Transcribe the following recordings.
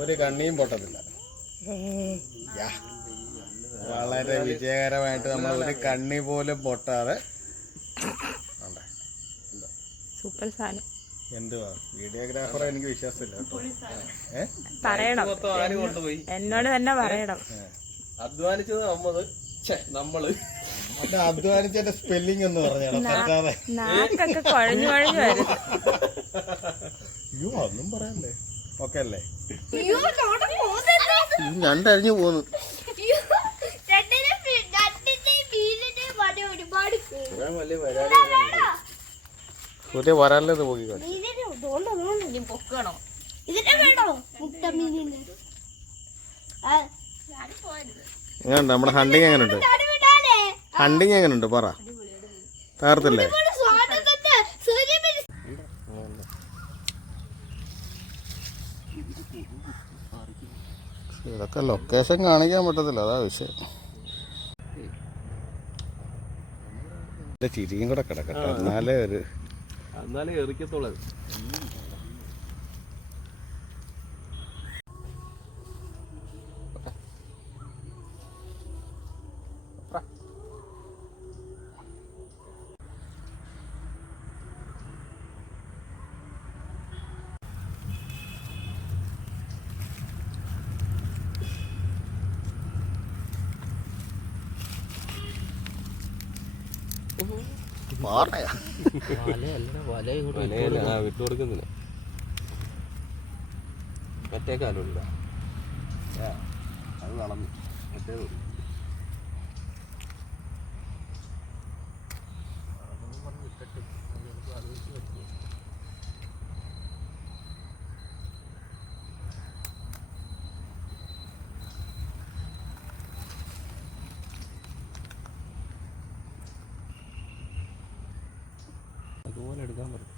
ഒരു കണ്ണിയും പൊട്ടത്തില്ല. വളരെ വിജയകരമായിട്ട് നമ്മൾ ഒരു കണ്ണി പോലും പൊട്ടാതെ. സൂപ്പർ സാധനം. എന്തുവാ വീഡിയോഗ്രാഫറെ എനിക്ക് വിശ്വാസമില്ല കേട്ടോ. പറയണം, എന്നോട് തന്നെ പറയണം. അധ്വാനിച്ചത് നമ്മള് അധ്വാനിച്ചതിന്റെ സ്പെല്ലിംഗ് എന്ന് പറഞ്ഞാൽ നാക്കൊക്കെ കുഴഞ്ഞു കുഴഞ്ഞു വരും. അയ്യോ ഒന്നും പറയണ്ടേ. ഓക്കെ അല്ലേ? രണ്ടരിഞ്ഞു പോന്നു. സൂര്യ വരാനത് പോയി എങ്ങനെയുണ്ട് നമ്മുടെ ഹണ്ടിങ്? എങ്ങനെയുണ്ട് ഹണ്ടിങ്? എങ്ങനെയുണ്ട് പറ. തകർത്തില്ലേ? ഇതൊക്കെ ലൊക്കേഷൻ കാണിക്കാൻ പറ്റത്തില്ല, അതാ വിഷയം. ചിരിയും കൂടെ കിടക്കട്ടെ, എന്നാലേ എറിക്കത്തോളൂ. വിട്ടുകൊടുക്കുന്നില്ല. മറ്റേ കാലുണ്ട് അത് വളർന്നു. മറ്റേ അതുപോലെ എടുക്കാൻ പറ്റും.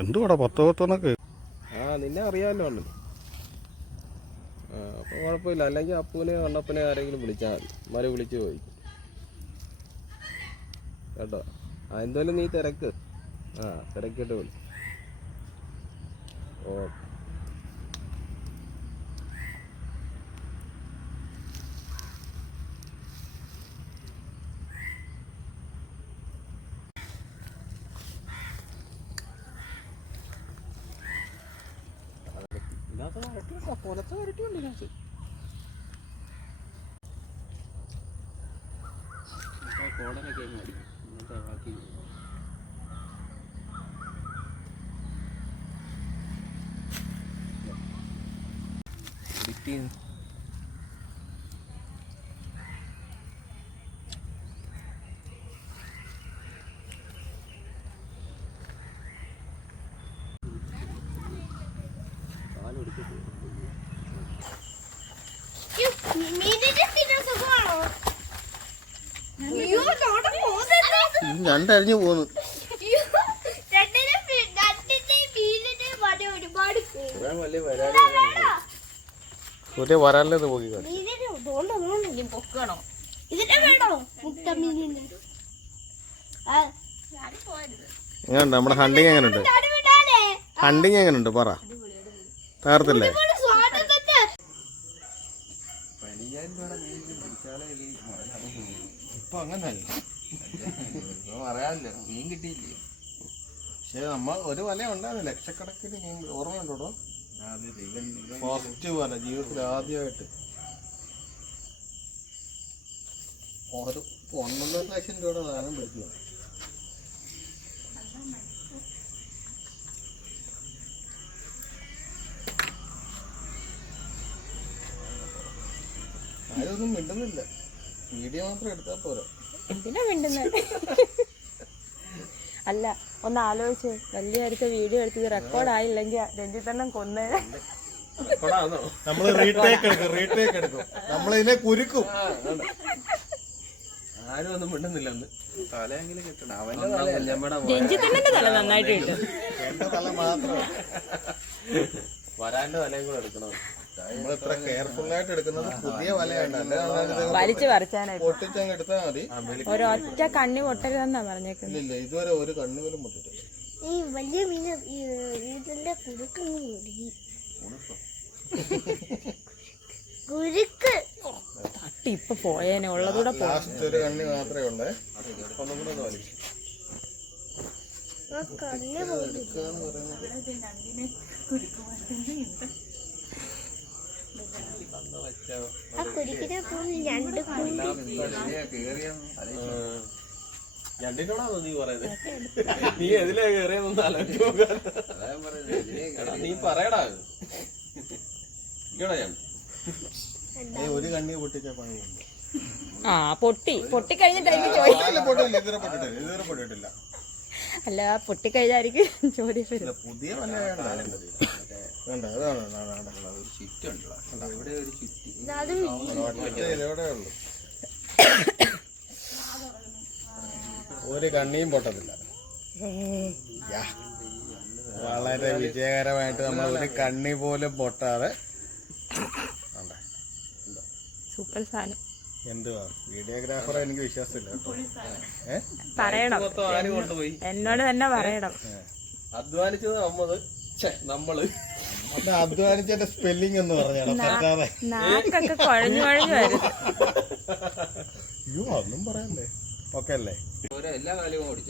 എന്തുവാടാ 10 നിന്നെ അറിയാമല്ലോ ഉണ്ടല്ലോ. അപ്പോൾ കുഴപ്പമില്ല. അല്ലെങ്കിൽ അപ്പൂനെ കണ്ണപ്പനെ ആരെങ്കിലും വിളിച്ചാൽ മതി. വിളിച്ചു പോയി കേട്ടോ. എന്തായാലും നീ തിരക്ക്. തിരക്കിട്ട് വിളി. ഓക്കെ. പുറത്ത് വരട്ടിയുണ്ട് ഇതിനകത്ത്. കോടനൊക്കെ അടിക്കും. ഇന്നത്തെ ബാക്കി എഡിറ്റ് രണ്ടരിഞ്ഞു പോന്നു. സൂര്യ വരാനത് പോയി. എങ്ങനെയുണ്ട് നമ്മുടെ ഹണ്ടിങ്? എങ്ങനെയുണ്ട് ഹണ്ടിങ്? എങ്ങനെയുണ്ട് പറ. തകർത്തില്ലേ? ഇപ്പൊ അങ്ങനെ പറയാനില്ല. മീൻ കിട്ടിയില്ലേ? പക്ഷെ നമ്മ ഒരു വല ഉണ്ടായിരുന്നു ലക്ഷക്കണക്കിന് മീൻ. ഓർമ്മയുണ്ടോ? ഫസ്റ്റ് വല ജീവിതത്തിൽ ആദ്യമായിട്ട് 1.5 ലക്ഷം രൂപയുടെ സാധനം പിടിക്കുക. ആരൊന്നും മിണ്ടുന്നില്ല. വീഡിയോ മാത്രം എടുത്താൽ പോരാ. എന്തിനാ മിണ്ടുന്നത്? അല്ല, ഒന്ന് ആലോചിച്ച്. വലിയ അടുത്ത വീഡിയോ എടുത്തത് റെക്കോർഡ് ആയില്ലെങ്കിൽ രഞ്ജിത്തെണ്ണം കൊന്നേ. നമ്മള് റീടേക്ക് എടുക്കും. നമ്മളിതിനെ കുരുക്കും. ആരും ഒന്നും മിണ്ടുന്നില്ല. തലയെങ്കിലും കിട്ടണം. രഞ്ജിത്തെണ്ണന്റെ തല നന്നായിട്ട് കിട്ടും. എന്റെ തല മാത്രം. വരാന്റെ തലയും കൂടെ എടുക്കണം. നമ്മൾ ഇത്ര കെയർഫുൾ ആയിട്ട് എടുക്കുന്നത് പുതിയ വലയുണ്ടല്ലേ, വലിച്ചു പറിച്ചാനായി പൊട്ടിച്ചങ്ങ് എടുത്താൽ മതി. ഒരൊറ്റ കണ്ണി പൊട്ടരുതെന്നാ പറഞ്ഞേക്കുന്നത്. ഇല്ല ഇതുവരെ ഒരു കണ്ണു പോലും പൊട്ടിട്ടില്ല. ഈ വലിയ മീൻ ഇതിന്റെ കുരുക്ക് കുരുക്ക് തട്ടി ഇപ്പൊ പോയേനെ ഉള്ളതൂടെ പോ. ലാസ്റ്റ് ഒരു കണ്ണി മാത്രമേ ഉള്ളേ. ഒന്നും കൂടെ ഒന്ന് വലിച്ചു. കണ്ണ് എടുക്കാന്ന് പറയുന്നത് ആ കുരുക്കിനെ പോലെ രണ്ട് ഞണ്ടിനോടാണോ നീ പറയുന്നത്? നീ എതിലേ കയറിയെന്നൊന്ന് ആലോചിച്ച് നോക്കാൻ. നീ പറയടാ ഇങ്ങടാ ഞാൻ ഒരു കണ്ണി പൊട്ടിച്ച പണി ഉണ്ട്. ആ പൊട്ടിക്കഴിഞ്ഞിട്ടായിരിക്കും ചോദിക്കും. പൊട്ടില്ല, ഇതുവരെ പൊട്ടിട്ടില്ല. അല്ല പൊട്ടിക്കഴിഞ്ഞായിരിക്കും ചോദ്യം വരും. പുതിയ വലയുണ്ട്. വേണ്ട അതാണ് ഇവിടെ ഉള്ളു. ഒരു കണ്ണിയും പൊട്ടത്തില്ല. വളരെ വിജയകരമായിട്ട് നമ്മൾ ഒരു കണ്ണി പോലും പൊട്ടാതെ. സൂപ്പർ സാധനം. എന്തുവാ വീഡിയോഗ്രാഫറെ എനിക്ക് വിശ്വാസമില്ല കേട്ടോ. പറയണം, ആര് കൊണ്ടുപോയി? എന്നോട് തന്നെ പറയണം. അധ്വാനിച്ചത് നമ്മള് അധ്വാനിച്ചതിന്റെ സ്പെല്ലിംഗ് എന്ന് പറഞ്ഞാൽ നാക്കൊക്കെ കുഴഞ്ഞു വരും. അയ്യോ ഒന്നും പറയണ്ടേ. ഓക്കെ അല്ലേ? എല്ലാ കാലവും ഓടിച്ചു.